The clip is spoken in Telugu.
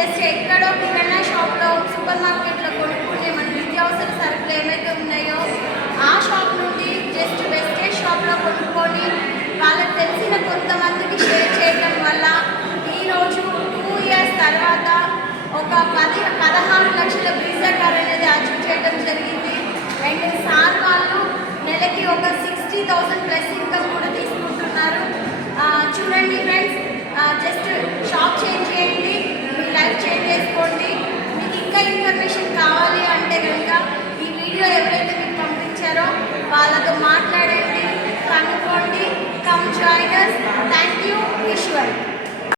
జస్ట్ ఎక్కడో కిరాణా షాప్లో సూపర్ మార్కెట్లో కొనుక్కునే మన నిత్యావసర సరుకులు ఏమైతే ఉన్నాయో ఆ షాప్ నుండి జస్ట్ వెస్టేజ్ షాప్లో కొనుక్కొని వాళ్ళకి తెలిసిన కొంతమందికి షేర్ చేయడం వల్ల ఈరోజు 2 years తర్వాత ఒక 16 లక్షల వీసా కార్ అనేది అచీవ్ చేయడం జరిగింది. అండ్ సార్ వాళ్ళు నెలకి ఒక 60,000 ప్లస్ ఇన్కమ్ కూడా తీసుకుంటున్నారు. చూడండి ఫ్రెండ్స్, జస్ట్ షాప్ చేంజ్ చేయండి, మీ లైఫ్ చేంజ్ చేసుకోండి. మీకు ఇంకా ఇన్ఫర్మేషన్ కావాలి అంటే కనుక ఈ వీడియో ఎవరైతే మీకు పంపించారో వాళ్ళతో